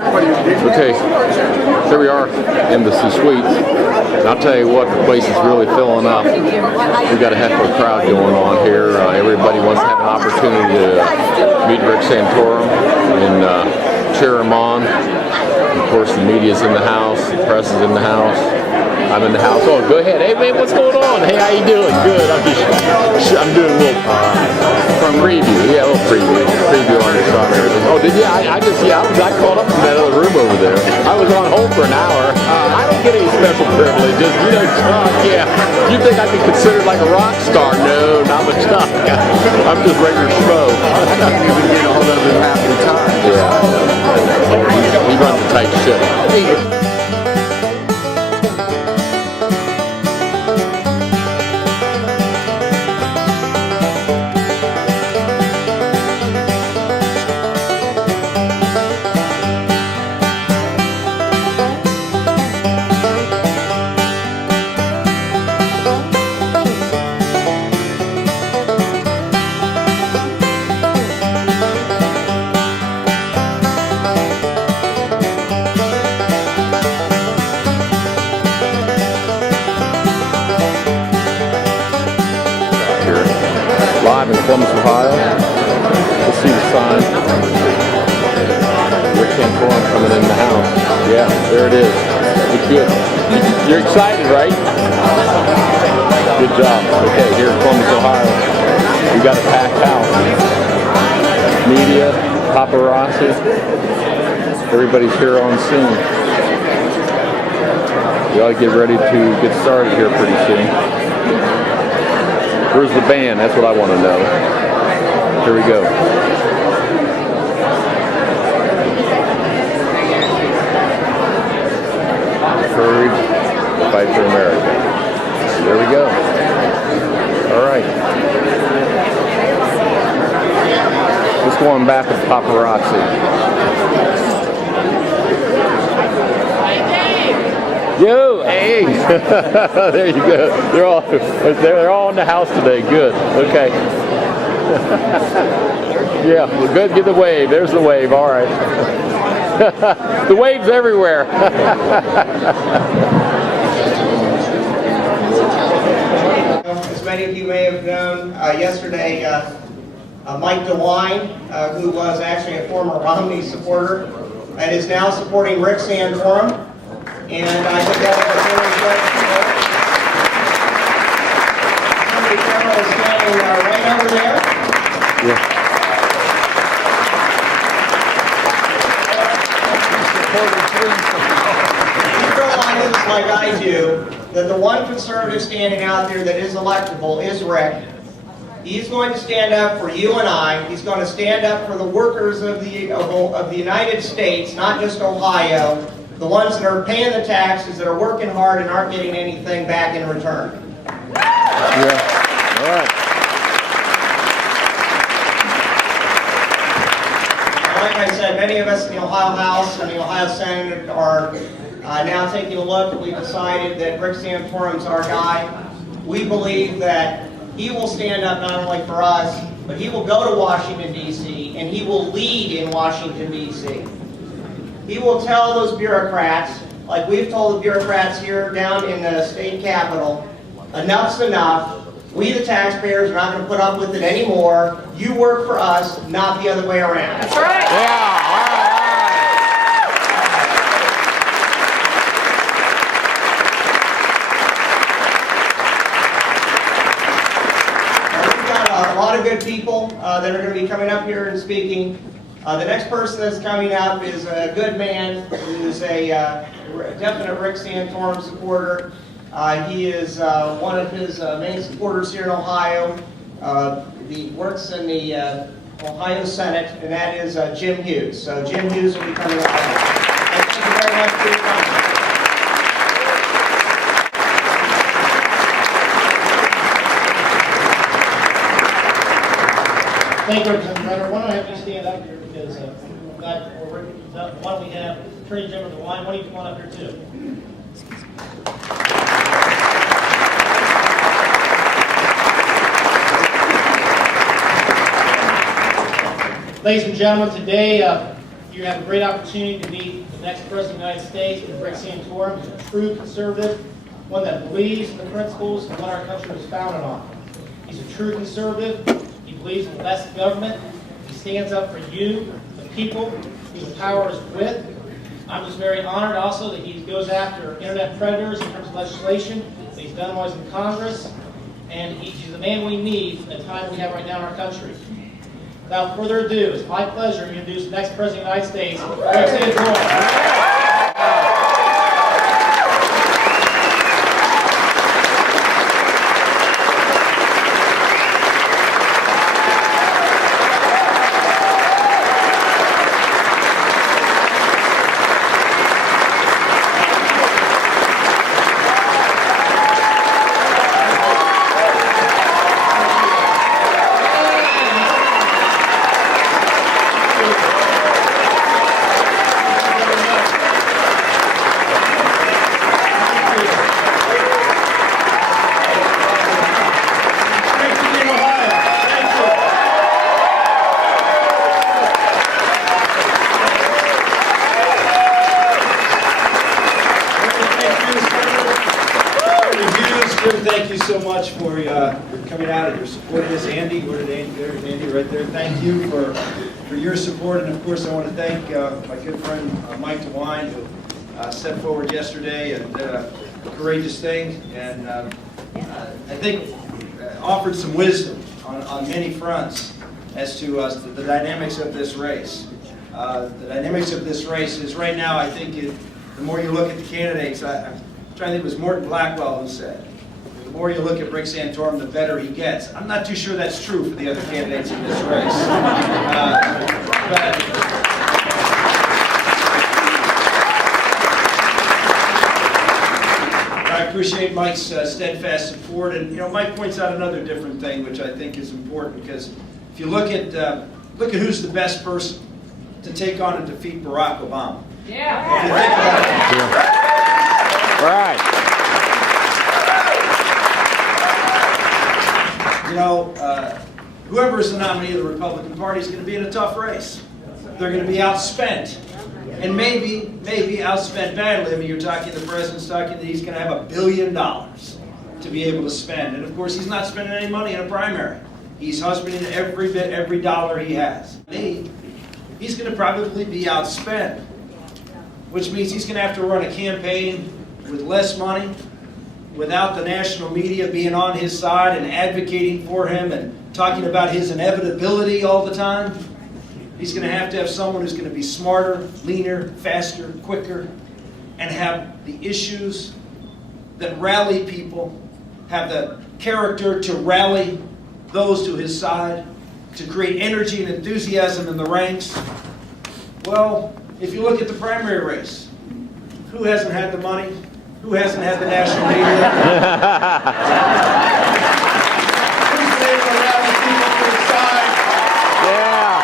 Okay, here we are, Embassy Suites. And I'll tell you what, the place is really filling up. We've got a heck of a crowd going on here. Everybody wants to have an opportunity to meet Rick Santorum and cheer him on. Of course, the media's in the house, the press is in the house. I'm in the house. Oh, go ahead. Hey, man, what's going on? Hey, how you doing? Good. I'm doing a little preview. Yeah, a little preview on your shot. Oh, did you? I called up from that other room over there. I was on hold for an hour. I don't get any special privileges. You know, Chuck, yeah. You think I'd be considered like a rock star? No, not much. I'm just regular schmo. I can't even get a hold of him half the time. Yeah, I know. He runs a tight ship. Hey. Live in Columbus, Ohio. Let's see the sign. Rick Santorum coming in the house. Yeah, there it is. It's good. You're excited, right? Good job. Okay, here's Columbus, Ohio. We got a packed house. Media, paparazzi. Everybody's here on scene. We ought to get ready to get started here pretty soon. Where's the band? That's what I want to know. Here we go. Courage, fight for America. There we go. All right. Let's go on back with paparazzi. Yo, hey! There you go. They're all in the house today. Good. Okay. Yeah, well, good. Get the wave. There's the wave. All right. The wave's everywhere. As many of you may have known, yesterday, Mike DeWine, who was actually a former Romney supporter, and is now supporting Rick Santorum. And I think that was a very good support. Somebody is standing right over there. Yeah. He realizes, like I do, that the one conservative standing out there that is electable is Rick. He's going to stand up for you and I. He's going to stand up for the workers of the United States, not just Ohio. The ones that are paying the taxes, that are working hard and aren't getting anything back in return. Yeah. All right. Like I said, many of us in the Ohio House and the Ohio Senate are now taking a look. We've decided that Rick Santorum's our guy. We believe that he will stand up not only for us, but he will go to Washington, D.C., and he will lead in Washington, D.C. He will tell those bureaucrats, like we've told the bureaucrats here down in the state capitol, enough's enough. We, the taxpayers, are not going to put up with it anymore. You work for us, not the other way around. That's right. Yeah. We've got a lot of good people that are going to be coming up here and speaking. The next person that's coming up is a good man who's a definite Rick Santorum supporter. He is one of his main supporters here in Ohio. He works in the Ohio Senate, and that is Jim Hughes. So Jim Hughes will be coming up. Thank you very much for your time. Thank you, Representative. Why don't I have you stand up here because why don't we have Attorney General DeWine? Why don't you come on up here too? Ladies and gentlemen, today you have a great opportunity to meet the next President of the United States, Rick Santorum. He's a true conservative, one that believes in the principles of what our country was founded on. He's a true conservative. He believes in the best government. He stands up for you, the people, who the power is with. I'm just very honored also that he goes after internet predators in terms of legislation that he's done while he's in Congress. And he's the man we need in the time we have right now in our country. Without further ado, it's my pleasure to introduce the next President of the United States, Rick Santorum. Thank you so much for coming out and your supporting us. Andy, where did Andy go? Andy right there. Thank you for your support, and of course I want to thank my good friend Mike DeWine, who stepped forward yesterday and did a courageous thing, and I think offered some wisdom on many fronts as to the dynamics of this race. The dynamics of this race is right now, I think, the more you look at the candidates, I'm trying to think, it was Morton Blackwell who said, the more you look at Rick Santorum, the better he gets. I'm not too sure that's true for the other candidates in this race. But I appreciate Mike's steadfast support, and Mike points out another different thing, which I think is important, because if you look at who's the best person to take on and defeat Barack Obama. Yeah. Right. Whoever is the nominee of the Republican Party is going to be in a tough race. They're going to be outspent. And maybe outspent badly. I mean, the president's talking that he's going to have $1 billion to be able to spend. And of course, he's not spending any money in a primary. He's husbanding every dollar he has. He's going to probably be outspent, which means he's going to have to run a campaign with less money, without the national media being on his side and advocating for him and talking about his inevitability all the time. He's going to have someone who's going to be smarter, leaner, faster, quicker, and have the issues that rally people, have the character to rally those to his side, to create energy and enthusiasm in the ranks. Well, if you look at the primary race, who hasn't had the money? Who hasn't had the national media? Who's able to rally people to his side? Yeah.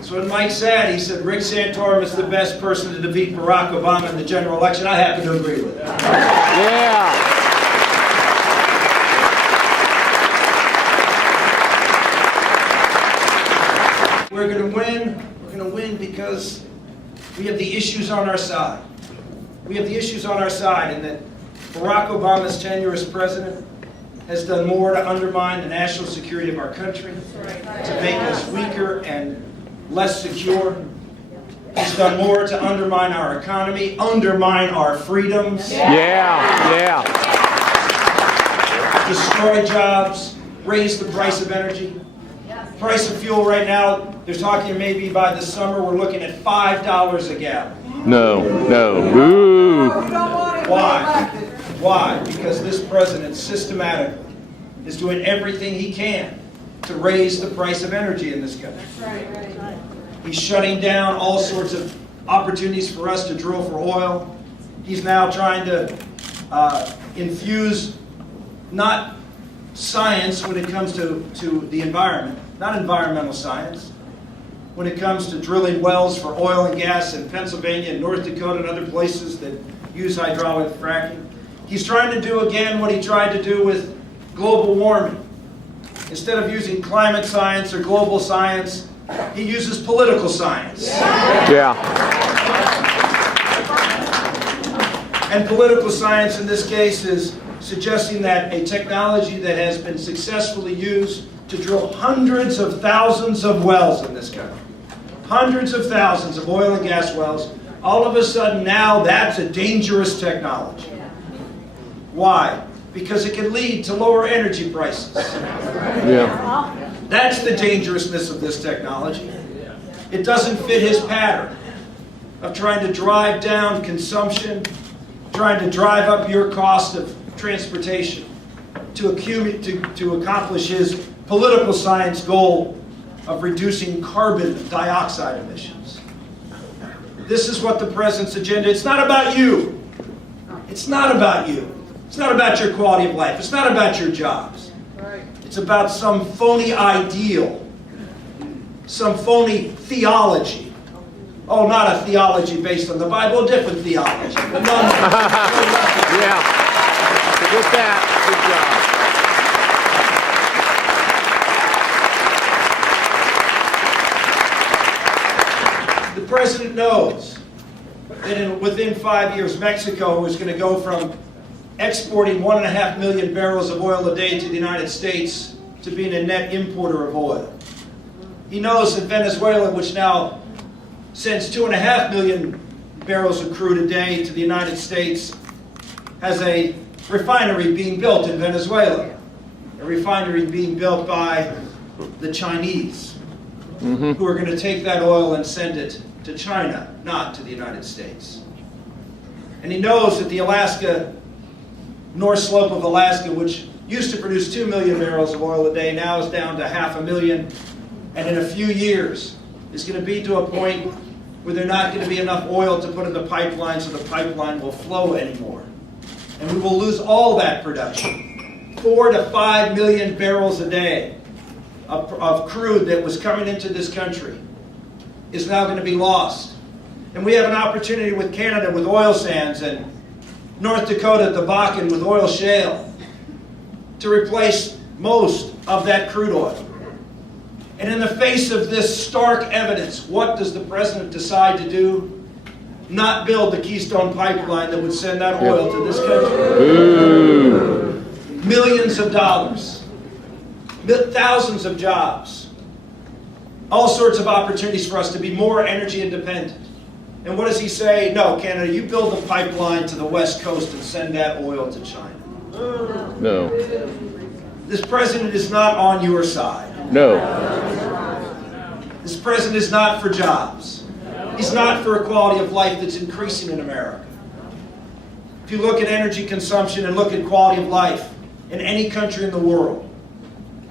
So when Mike said, he said, Rick Santorum is the best person to defeat Barack Obama in the general election, I happen to agree with it. Yeah. We're going to win. We're going to win because we have the issues on our side. We have the issues on our side, and that Barack Obama's tenure as president has done more to undermine the national security of our country, to make us weaker and less secure. He's done more to undermine our economy, undermine our freedoms. Yeah. Destroy jobs, raise the price of energy. Price of fuel right now, they're talking maybe by the summer we're looking at $5 a gallon. No. Ooh. Why? Why? Because this president systematically is doing everything he can to raise the price of energy in this country. He's shutting down all sorts of opportunities for us to drill for oil. He's now trying to infuse not science when it comes to the environment, not environmental science, when it comes to drilling wells for oil and gas in Pennsylvania and North Dakota and other places that use hydraulic fracking. He's trying to do again what he tried to do with global warming. Instead of using climate science or global science, he uses political science. Yeah. And political science in this case is suggesting that a technology that has been successfully used to drill hundreds of thousands of wells in this country, hundreds of thousands of oil and gas wells, all of a sudden now that's a dangerous technology. Why? Because it can lead to lower energy prices. Yeah. That's the dangerousness of this technology. It doesn't fit his pattern of trying to drive down consumption, trying to drive up your cost of transportation to accomplish his political science goal of reducing carbon dioxide emissions. This is what the president's agenda. It's not about you. It's not about you. It's not about your quality of life. It's not about your jobs. It's about some phony ideal, some phony theology. Oh, not a theology based on the Bible, a different theology. Yeah. With that, good job. The president knows that within 5 years, Mexico is going to go from exporting 1.5 million barrels of oil a day to the United States to being a net importer of oil. He knows that Venezuela, which now sends 2.5 million barrels of crude a day to the United States, has a refinery being built in Venezuela. A refinery being built by the Chinese, who are going to take that oil and send it to China, not to the United States. And he knows that the North Slope of Alaska, which used to produce 2 million barrels of oil a day, now is down to 500,000, and in a few years is going to be to a point where there's not going to be enough oil to put in the pipeline so the pipeline will flow anymore. And we will lose all that production. 4 to 5 million barrels a day of crude that was coming into this country is now going to be lost. And we have an opportunity with Canada with oil sands and North Dakota, the Bakken with oil shale to replace most of that crude oil. And in the face of this stark evidence, what does the president decide to do? Not build the Keystone Pipeline that would send that oil to this country. Millions of dollars, thousands of jobs, all sorts of opportunities for us to be more energy independent. And what does he say? No, Canada, you build the pipeline to the West Coast and send that oil to China. No. This president is not on your side. No. This president is not for jobs. He's not for a quality of life that's increasing in America. If you look at energy consumption and look at quality of life in any country in the world,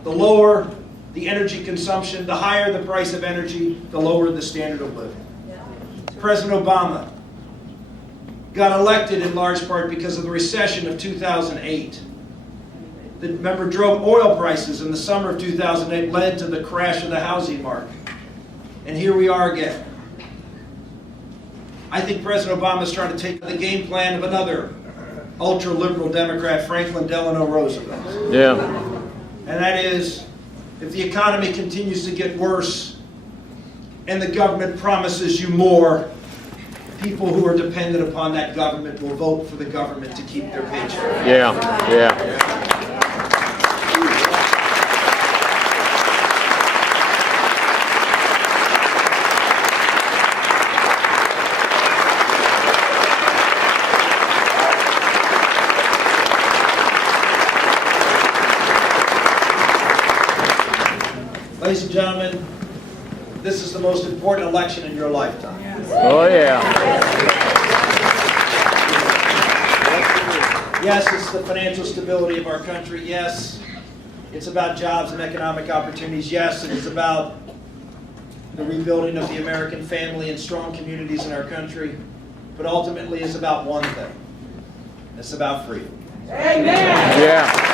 the lower the energy consumption, the higher the price of energy, the lower the standard of living. President Obama got elected in large part because of the recession of 2008. That, remember, drove oil prices in the summer of 2008, led to the crash of the housing market. And here we are again. I think President Obama is trying to take the game plan of another ultra-liberal Democrat, Franklin Delano Roosevelt. Yeah. And that is, if the economy continues to get worse and the government promises you more, people who are dependent upon that government will vote for the government to keep their paycheck. Yeah. Yeah. Ladies and gentlemen, this is the most important election in your lifetime. Oh, yeah. Yes, it's the financial stability of our country. Yes, it's about jobs and economic opportunities. Yes, it is about the rebuilding of the American family and strong communities in our country. But ultimately, it's about one thing. It's about freedom. Amen. Yeah.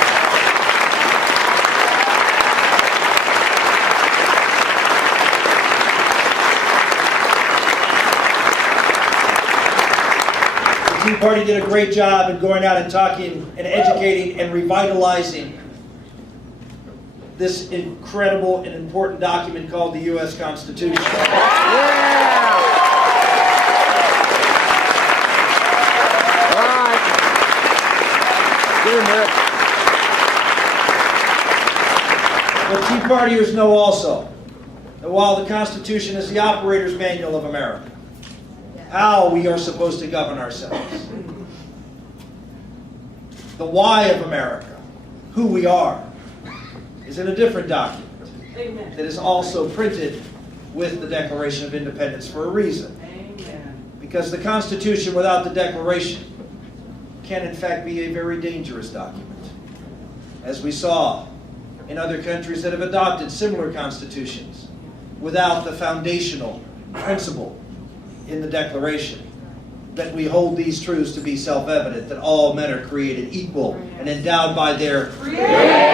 The Tea Party did a great job in going out and talking and educating and revitalizing this incredible and important document called the U.S. Constitution. But Tea Partiers know also that while the Constitution is the operator's manual of America, how we are supposed to govern ourselves, the why of America, who we are, is in a different document that is also printed with the Declaration of Independence for a reason. Because the Constitution without the Declaration can in fact be a very dangerous document. As we saw in other countries that have adopted similar constitutions without the foundational principle in the Declaration that we hold these truths to be self-evident, that all men are created equal and endowed by their Creator.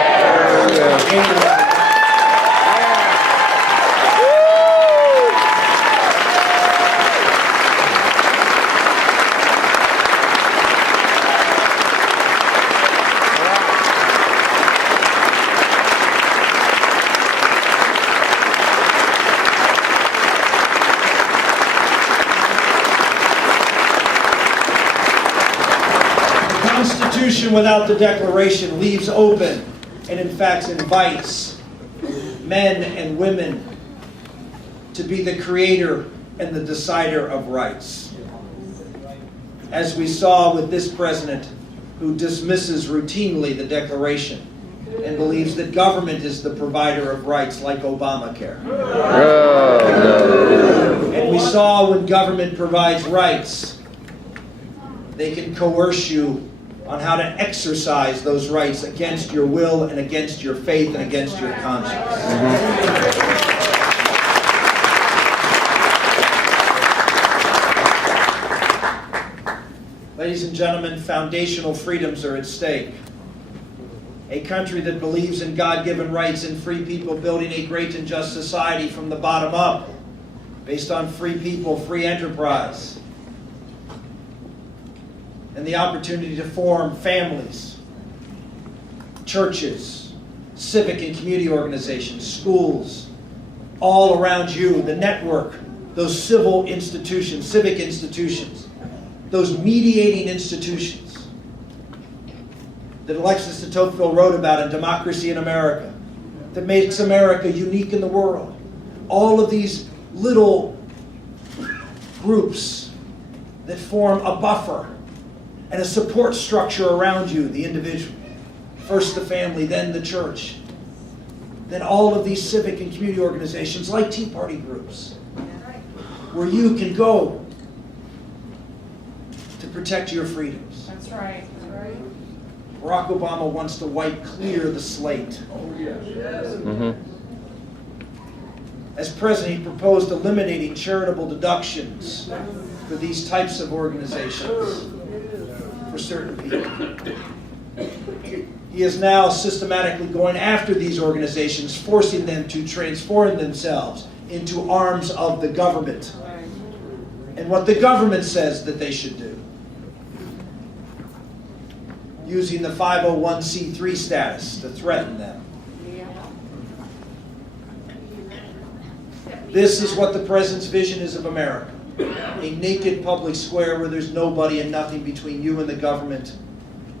The Constitution without the Declaration leaves open and in fact invites men and women to be the creator and the decider of rights. As we saw with this president who dismisses routinely the Declaration and believes that government is the provider of rights like Obamacare. And we saw when government provides rights, they can coerce you on how to exercise those rights against your will and against your faith and against your conscience. Ladies and gentlemen, foundational freedoms are at stake. A country that believes in God-given rights and free people building a great and just society from the bottom up, based on free people, free enterprise, and the opportunity to form families, churches, civic and community organizations, schools, all around you, the network, those civil institutions, civic institutions, those mediating institutions that Alexis de Tocqueville wrote about in Democracy in America, that makes America unique in the world. All of these little groups that form a buffer and a support structure around you, the individual. First the family, then the church. Then all of these civic and community organizations like Tea Party groups, where you can go to protect your freedoms. That's right. Barack Obama wants to wipe clear the slate. As president, he proposed eliminating charitable deductions for these types of organizations for certain people. He is now systematically going after these organizations, forcing them to transform themselves into arms of the government and what the government says that they should do, using the 501c3 status to threaten them. This is what the president's vision is of America. A naked public square where there's nobody and nothing between you and the government.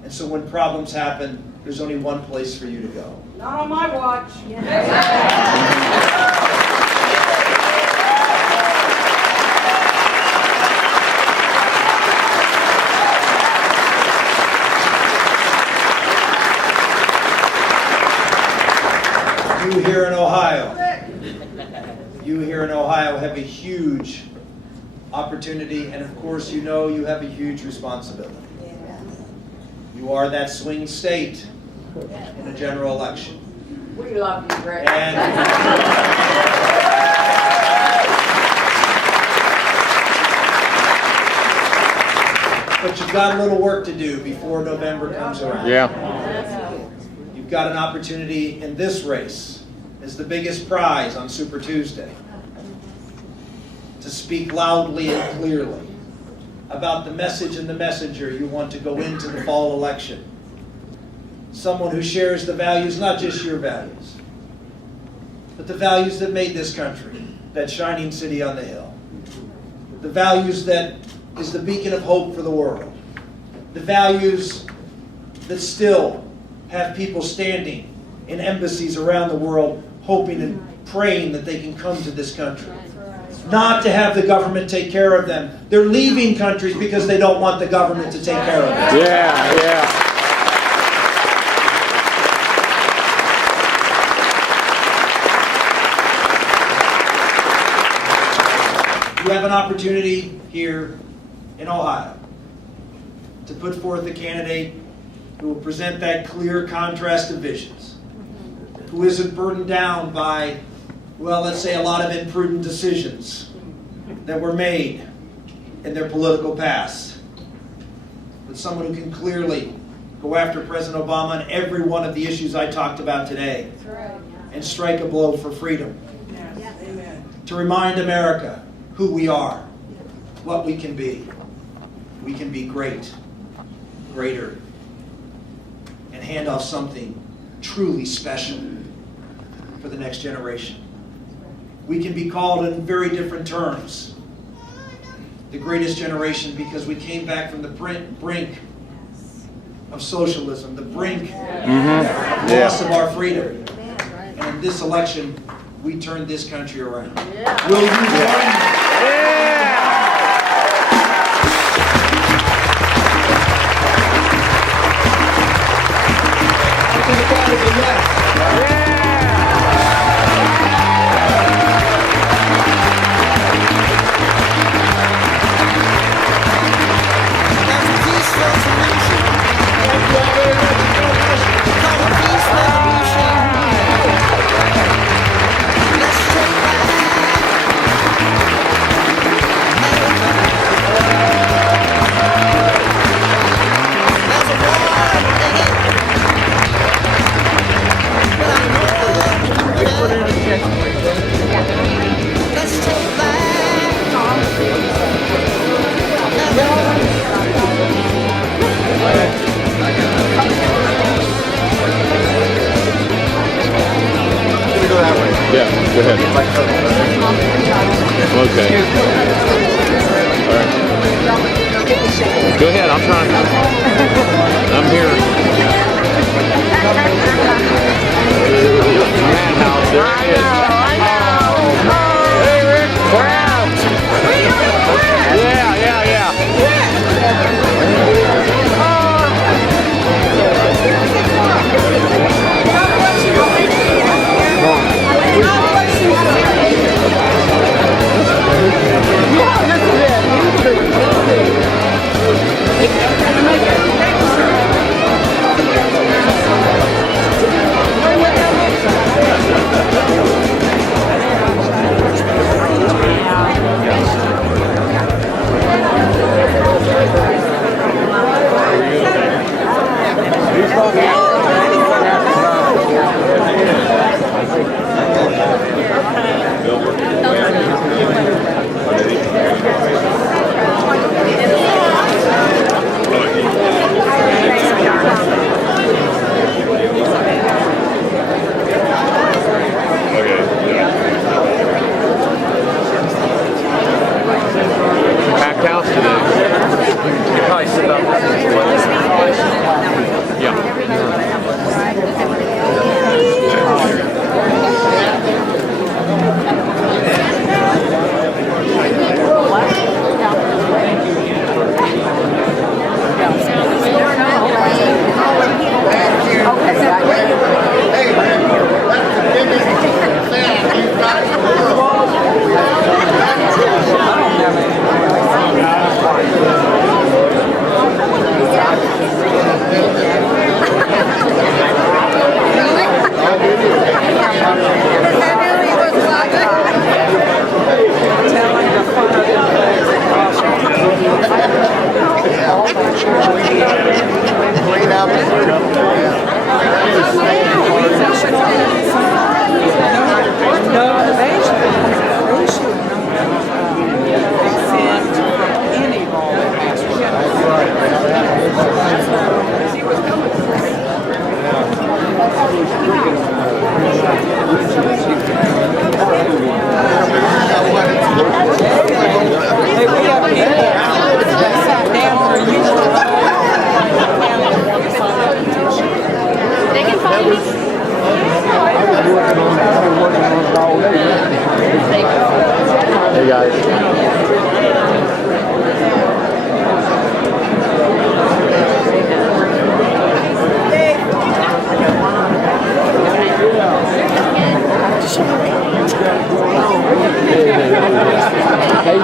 And so when problems happen, there's only one place for you to go. Not on my watch. You here in Ohio, have a huge opportunity, and of course you know you have a huge responsibility. You are that swing state in a general election. We love you, Greg. But you've got a little work to do before November comes around. Yeah. You've got an opportunity in this race, as the biggest prize on Super Tuesday, to speak loudly and clearly about the message and the messenger you want to go into the fall election. Someone who shares the values, not just your values, but the values that made this country, that shining city on the hill. The values that is the beacon of hope for the world. The values that still have people standing in embassies around the world hoping and praying that they can come to this country. Not to have the government take care of them. They're leaving countries because they don't want the government to take care of them. Yeah. You have an opportunity here in Ohio to put forth a candidate who will present that clear contrast of visions, who isn't burdened down by, well, let's say a lot of imprudent decisions that were made in their political past, but someone who can clearly go after President Obama on every one of the issues I talked about today and strike a blow for freedom. To remind America who we are, what we can be. We can be great, greater, and hand off something truly special for the next generation. We can be called in very different terms. The greatest generation because we came back from the brink of socialism, the brink of loss of our freedom. And in this election, we turned this country around. Will you join me? Yeah, go ahead. Okay. All right. Go ahead, I'm trying. I'm here. Madhouse, there it is. Hey, Rick, proud. Yeah.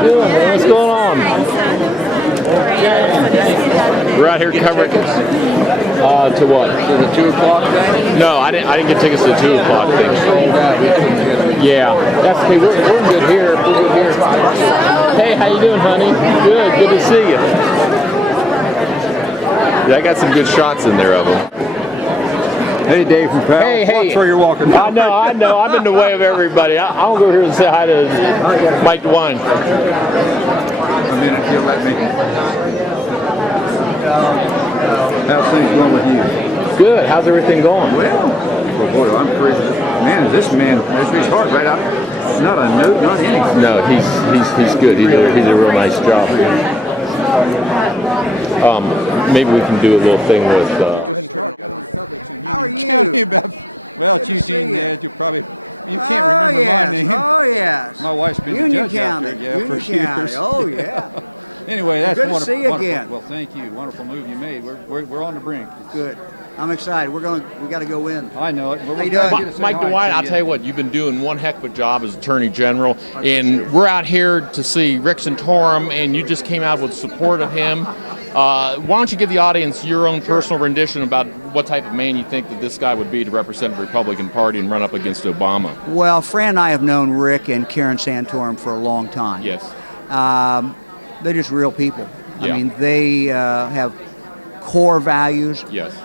doing, man? What's going on? We're out here covering to what? To the 2 o'clock thing? No, I didn't get tickets to the 2 o'clock thing. Yeah, that's okay. We're good here. We're good here. Hey, how you doing, honey? Good. Good to see you. Yeah, I got some good shots in there of them. Hey, Dave from Powell. Hey. Watch where you're walking. I know. I'm in the way of everybody. I'll go here and say hi to Mike DeWine. A minute, if you'll let me. How's things going with you? Good. How's everything going? Well, boy, I'm crazy. Man, this man, there's his heart right out. Not a note, not anything. No, he's good. He's a real nice job. Maybe we can do a little thing with. How are you? Well, Eugene, you probably can't remember my name. Oh, yes. My wife's been Union the judge out County. there, for Union County. years. Oh, yeah. Anyway, that's Good to wonderful. see you Wonderful. again. Well, thank you. Wonderful move you made. We're on the brink. Good. I'm excited. We got to go win. I know it. But How you we're doing? gonna say Mike hi DeWine, to I'll tell you what, you've been doing one heck of a job as Attorney General, and we're out here to see Rick Santorum, and you just came out with support of him. Why don't you give the audience your own personal rendition about what type of man you think that this guy would be to represent the Republican Party and run up against Obama? Well, Fran and I have known Rick and Karen Santorum for a long time. Yes. They're just real people. Yeah. I mean, they have core values. Yes.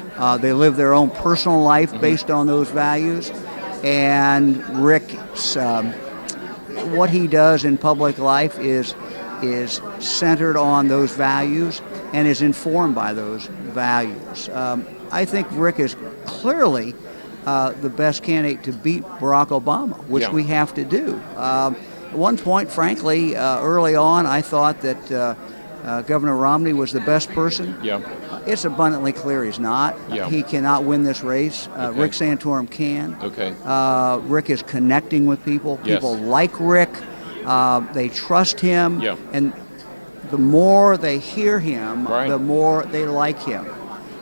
They live their own personal life based on those values. And Rick's, what he does in public life is centered on those values and is informed by those values. I think Rick is clearly the best candidate to beat Barack Obama, which Yeah. we have to do. At one point, frankly, early on, I thought that Governor Romney was the best person. Yeah. It's abundantly clear he's not. Yeah. He cannot win this race. Okay. Rick Santorum can. Okay. Rick is connecting with people. Yes. People like Rick. They trust him. Yeah. And the more they hear him, Right. the more they like him.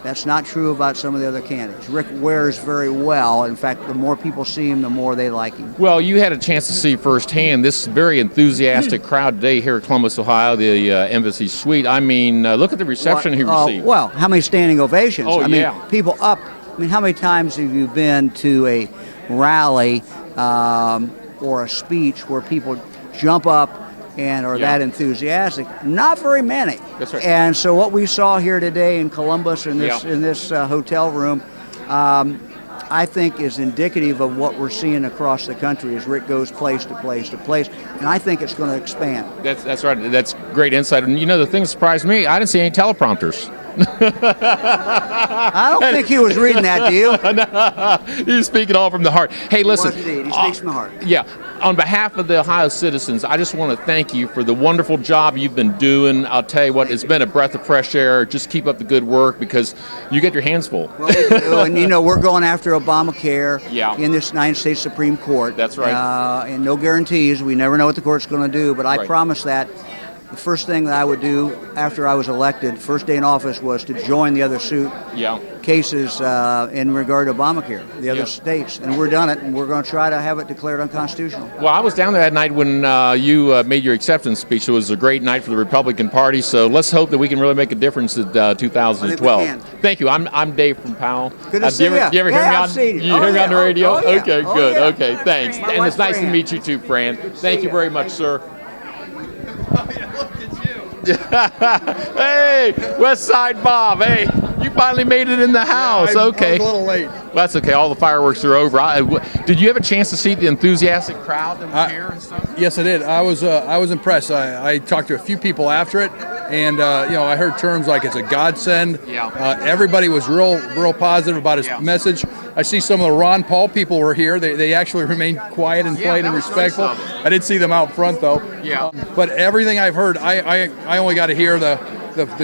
That's not true about some of the other candidates. Rick wears very well. In fact, the more people see him, the more they like him. Well, you had a chance to see firsthand this very enthusiastic crowd today here at Columbus, Ohio, the Embassy Suite. I mean, look at the reception he received. Well, how many standing ovations? Oh, I mean, yeah. people up. I mean, how many times have you been to a rally or a speech where people jump up and are Yeah. that enthusiastic? Not very many. That's right. And so what we saw here today in Columbus in this hotel room, I think is indicative of what we're seeing across the country as Rick goes place to place to place, and I think it's going to expand. That's right. That's great insight. And you know, the thing that surprised me, I didn't see any teleprompters. I don't think he was reading that, do you? No, he's speaking all from the heart. Hey, listen. He was indeed. He speaks from the heart. Yeah. On behalf of the Ohio citizens, I just want to thank you for the wonderful job you've been doing. I'll tell you what, it's been a breath of fresh air. Just keep up the good work because you get your hands full. Well, we do. And you know, we're going after Obamacare Yeah. in this United States Supreme Court. That's right. And no guarantees. We never know what the court's going to do, but I Right. promise that the first thing that I would do after I was elected, first day in office, was to join the other suit Yeah. cases in regard to Obamacare, the other Yeah. states. And we're done it, and we're going to try to have it declared unconstitutional. Well, I was down there that night when you made your acceptance speech. It was a great night for the Republican Party. So let's hope that we can really make a difference in 2012. I think we can. Thank you. I'm Dave from Powell. Good to see do you ya. do you ever hear Yeah, me I've on? seen you. You Oh, hear me yeah. on the radio? Oh, yeah. Okay, Oh, good. yeah. Okay, thanks. My And wife's it's nice to Fran. meet you too, Fran. Thank you very much, sir. Hey, West Side Bob. Hey, you finally made it in the house. Okay. I was a little late. Well, that's okay. All the fireworks are over. Did you have a chance to see the enthusiastic crowd that was here and stuff? Yes, I did. I was impressed. I talked to a few people after it, and I heard terms like it's a godsend. Yeah. Everybody was real positive about his message. I see some of the Ron Paul people were here. They actually remained quiet and polite and that was respectful. nice of them. I did see them out front though. Yeah. But everything I've heard, I only got to hear the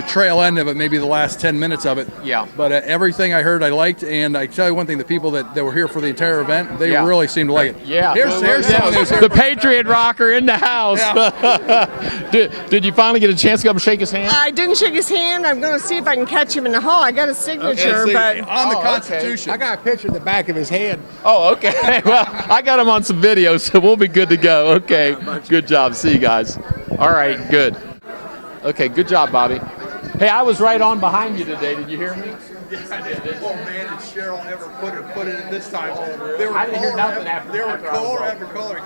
trail end of it, maybe the last 10 minutes of it. Yeah. But everything I heard I liked, and I tell you one thing, the people that were here for the entire event, they Yeah. really seemed to like it. Yeah. Here's someone who's here. The Patriot Rocker in the house. Did you finally get a chance to come shake his hand? I didn't shake his hand. I'm going to see if I can catch him in the hall. I got a signature, but on the Oh, okay. Constitution. I got a picture of the back of his head. Oh, okay. Well, I got him on some video, so we'll be good to go. Okay. Good job. See you guys. All right, good. Okay, good job, Bobby. Hey, I was right on behind you today. Did you hear me? Yes, I did. Oh man, did Cheryl ever put it in this time? They were I didn't hear nothing after. They were after I was caller on. after caller.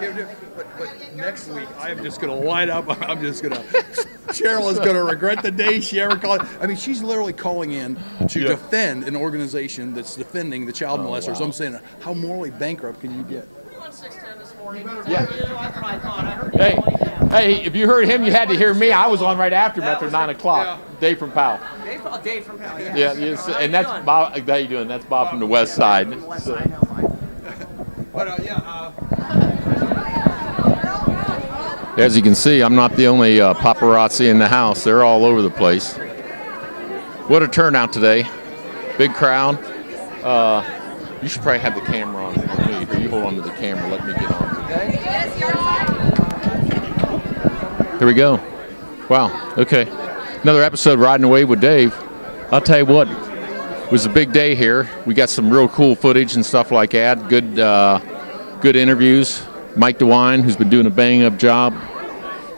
But next week, I am just going to light up. I'm just going to. Cheryl is going to regret the day she ever called. I mean, she's literally calling in to defend an organization that's defending the child molesters. Wow. I'm saying, how morally bankrupt can you get? Yeah. Hey, if you heard him, you had to hear me. I was on right after him after 9 o'clock. Dave from Powell. Dave from Powell. Yeah, yes, and that's Bob. How you doing? That's Bob from the West Side. So. But As you can see, I'm not the only paparazzi in the house. They're all over the place. What a turnout today. Big crowd. You should probably have the camera on for me. Here, you hold on to the camera. Let me get on. Here we go. Wow. Okay. Another episode Riding Away with Dave. I'll tell you what. It was a big day here. We got some real cool footage and stuff like that. Good interviews. Mike DeWine, who's been doing a bang-up job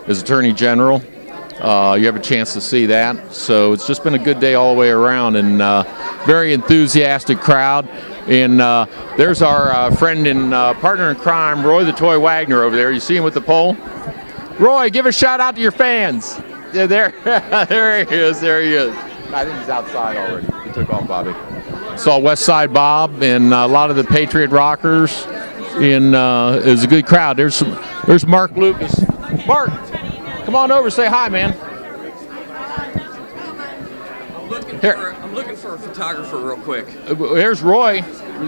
as Attorney General. You have a chance to see that. So it's just been a good day all the way around, and very enthusiastic crowd. And there's our friend and partner in crime, Roy the Toy Wagner over there. You see him with the pole? Roy, give a shout out to your fans. Yeah, there he is. There he is. I think he's outside already. He took off, Bobby. Saw West Side Bob and a lot of the Patriot Rockers. And it was a good crowd. There's Mark Lucas. Mark, come on over. Say hi, man. I'm looking for a photographer real quick. Here's Roy.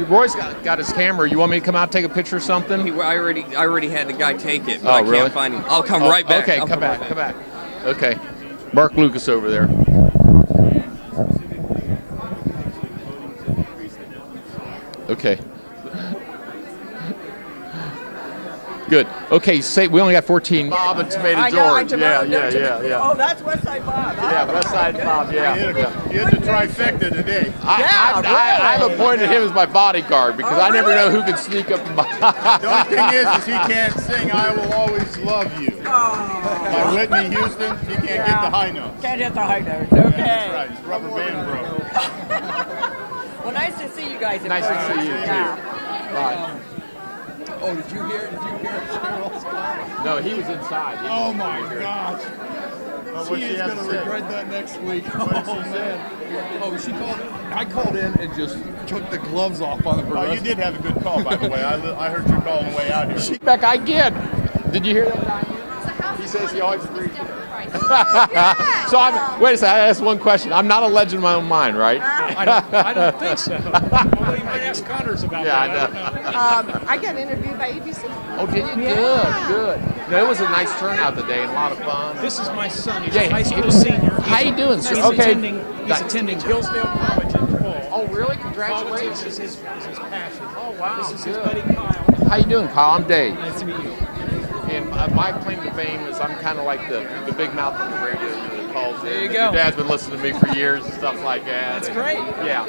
Roy's got his camera. You want me to come out and take a picture or something? I already had the guy take it, but I really? can't find him. I'll come right back. Okay, come back. Okay. Mark Lucas over there. Okay. Good. Okay, say we only got 14. Bob and Tomato George. Yeah. Oh, that's West Side Bob. Yeah, West Side Bob. Yeah. You had the trifecta today. I've appointed him as my bodyguard because I never know who can sneak up and The only thing is he can't sing "I Will Always Love You" by Whitney Houston. He can't get the high notes. Can't hit the high notes. Okay. That's right. His rubber band broke. Well, nice to see you guys. Nice to see you too. Bye. Oh, did you hear Cheryl's call? No, he was inside. Oh my gosh. She is going to regret that next week. Oh, man. Oh, she called. I called in and just took the gloves off on the Oh, you did have a good call, by the way. I heard your call on the way out here. Back again. Did you hear that? He says he always agrees. So wait a second. I asked one question. I'm not a legend in my own mind, right? I don't think so. Although you might ask Connors about that. I know. I got interviewed by ABC. Oh, did you? Yeah. Good. No, it was a nice turnout today and a lot of fun. This is my son. He's Yeah, a high school senior. How you doing, sir? He's attending Hillsdale College in fall. Oh, really? Politics Congratulations. is his passion. Oh, wow. This is his Good. buddy Kyle. How you doing, Kyle? I'm Dave. Nice to meet you. And my claim to fame is I'm kind of like the big mouth on the radio that calls in. There you Your go. dad's been listening to me for years and stuff like that. That's great. Yeah.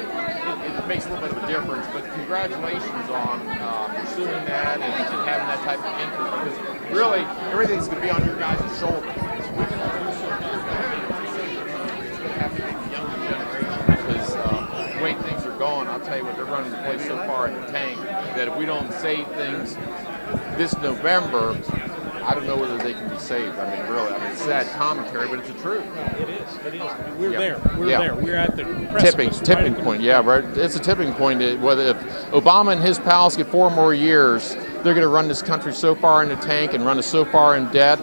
It makes a little bit of a difference, but congratulations on pursuing that and having that type of interest, because really everything's going to be on your guys' shoulders. We can only do so much. Have to get the younger generation, because the way things are going, I'll tell you what, they're running the place so far in the tank that if we don't save things this November, I don't know whether they can be saved. I mean, really, it's sad commentary, but it's the truth. It is. It is. We're Yeah. there. We're Yeah. there. We're at the precipice. Tipping point. Yeah, right. It's a tipping point. Whether if Obama and his pals get 4 more years, they're going to run this country so far in the tank and run us so far in debt.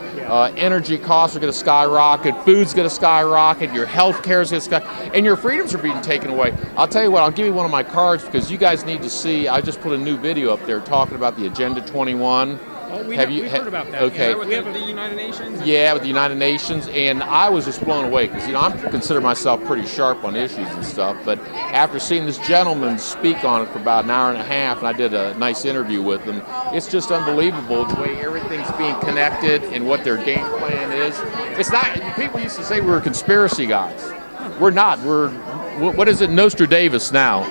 Energy costs are going to skyrocket. Food's going to skyrocket. Your health care is going to skyrocket. And your freedoms are being taken away. I'll tell you what, I'll give you one of my cards because you guys need to see. I just put a new video up there talking about the Agenda 21. Oh, we've heard about that. Okay. We have the United Nations? Yeah, with the United Nations, and I was just blown away because I consider myself pretty sharp on issues and stuff. But after seeing this gentleman speak on it for about an hour and a half, and I did a nice interview with him, it's just unbelievable the way everything's being connected and what their game plan is. It's not. People used to say we were conspiracy guys. We're not. We're what is it, Nostradamus now,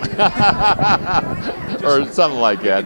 or something like that.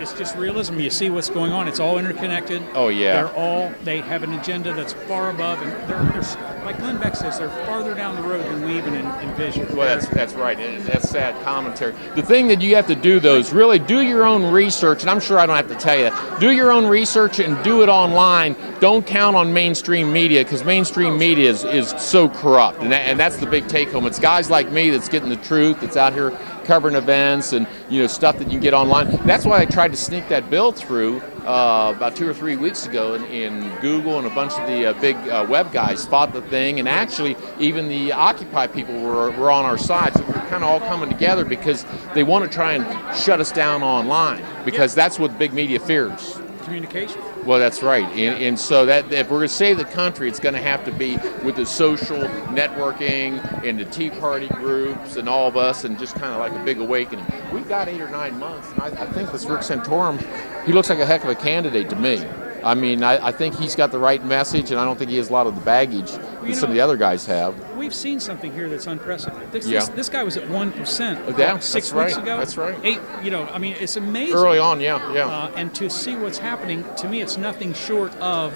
It's just realism. You see what's going on. It's all interconnected. Oh yeah. They have an agenda that's far above, and they're like Glenn Beck says, they're farther down the road than we even envisioned. Well, that's right, and that's sad commentary. The thing that you have to do, though, is really do your own research, and I'm sure I don't have to tell you that. Do your own research and do it online. Don't count on mainstream media, because mainstream media is so corrupt, and that's the big take-home. It's guys like me that's getting the truth, that's out here covering events and stuff that you can get online. That's why I tried to sneak that bill through about 2 or 3 weeks ago, and Google and a bunch of the big web guys fought the thing, and actually even the Occupy people were on our side. So we're kind of all coming together because they want to try and shut us down online, because that's what big media fears. Communication. Well, that's right, and so that if we're going to save the country, it's going to have to be with the social networking and the Tea Party groups and all of us, and just kind of like a big awakening. We've got 8 or 9 months, and I think this Rick Santorum, he looks like a heck of a candidate to me. I mean, I think he's got the right message, and I don't think he has a lot of the baggage that some of the other guys have. We've seen something here that's unprecedented. This guy was at 1% Yeah, 6 that's weeks right. ago. That's right. 8, I mean, it's amazing. Early on, yeah. And to see what's happening, to me, it's nothing short of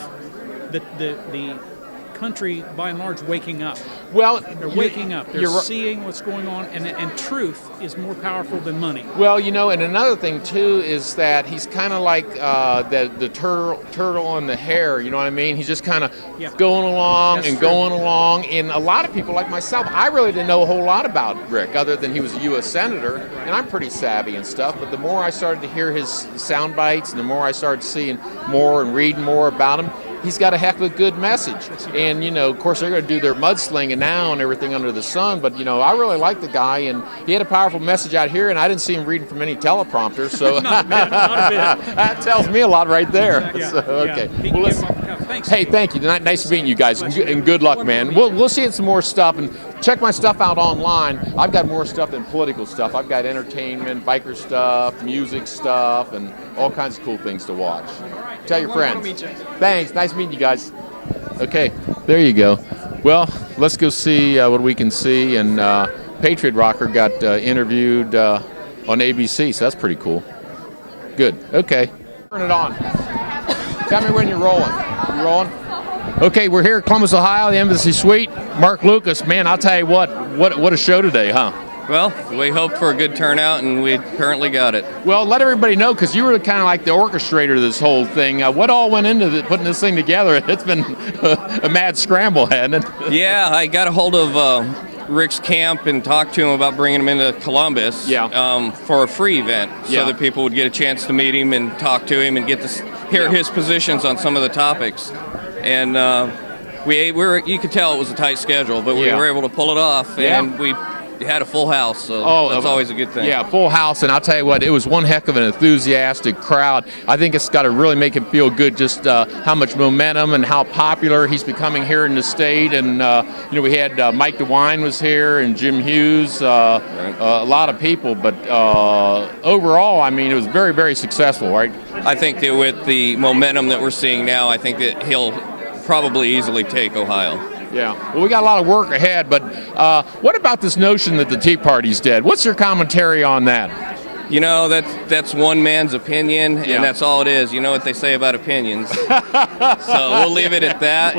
the country, by and large, waking up. Well, they're waking up. They're seeing what's going on, and truth is more powerful than money. Well, and another thing too is that he's kind of like the turtle and the hare. You know what I mean? He's just kind of going along going along. And a lot of people like myself, I really didn't know a whole lot about Rick, other than he was a U.S. senator, and I'm pretty savvy and stuff. But the more I started to hear his sound bites, and the more I started seeing more and reading more about him, he's got a heck of a good message. And, of course, they're going to do their mudslinging now and everything under the sun. But, I really like the guy, and he had a powerful message out here, and I didn't see him reading from any teleprompter. So not a bit. That tells me a lot right there. Yeah, so, okay. Yeah. Well, thanks. Hey, thank you. Nice meeting you guys, and good luck, man. We'll see some more stuff, and check my stuff out online. I've got more stuff than political stuff. I've got entertainment, biker stuff, music stuff, and all kinds of cool things to watch. Tell your friends. Thanks. Nice meeting you guys. Okay, there you go. Well, let's go see what we can see. And Patriot Rocker got interviewed on ABC, so that's pretty cool. Good. Okay. Turn it on. Tell me when you're rolling. You rolling? Okay, we're here at Columbus, Ohio, the Embassy Suite. Mark Lucas, man, I'll tell you what a show today, huh? Well, we hoped for a good turnout, and we currently got it. Well, let everybody know, because you were kind of like the orchestrator of this whole thing. What all went into putting this thing together? It's been a mad scramble, hasn't it? Yeah, I got a hold of Rick's camp and talked to him about bringing him into Columbus for a free event, so that people would get a chance to meet him and talk to him and get to hear his positions on some of the topics. And you could tell it was a tight schedule, but we were able to pull it off, and we had a full house, so that's always a good thing. Yeah, full house, and I'll tell you what, it was one heck of an enthusiastic crowd. I think it's got to really make him feel good, just how much momentum and how popular he's becoming here in the state. And we had Mike DeWine was here, and Jim Hughes, a lot of people. But overall, I mean, it was very, very successful, right? I think that with the momentum that we're seeing now, I think that he'll probably easily take Ohio. Yeah, well, we got a lot of work ahead, but what about this notion that the Tea Party's dead? What's your commentary on that? That's one man's opinion, and that's all it is. You know what they say about opinions. So we'll leave it at that.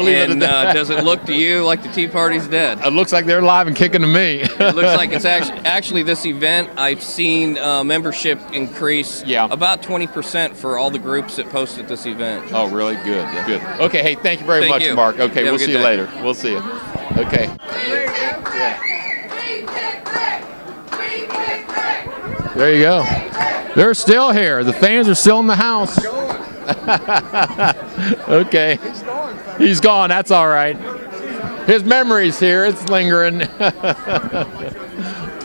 Does it look to you like the Tea Party's dead? It looks like they're alive and kicking to me. It looks like it's actually this event, I've seen membership increase about 20% for all the groups that post at this event. Oh, really? Good. Good. Okay, hey, thank you very much, Mark. Okay, we'll see you later. We'll see you. Okay. There you go. They're still here. The fans are still in the house. Okay. He's gone. That's all right. His memory's here. It's lingering.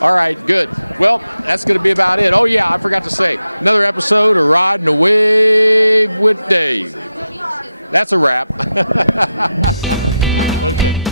All right, good. Well, that's going to be about it. Oh, yeah, I forgot to say, another episode of Riding a Wave with Dave. That's a wrap. Okay.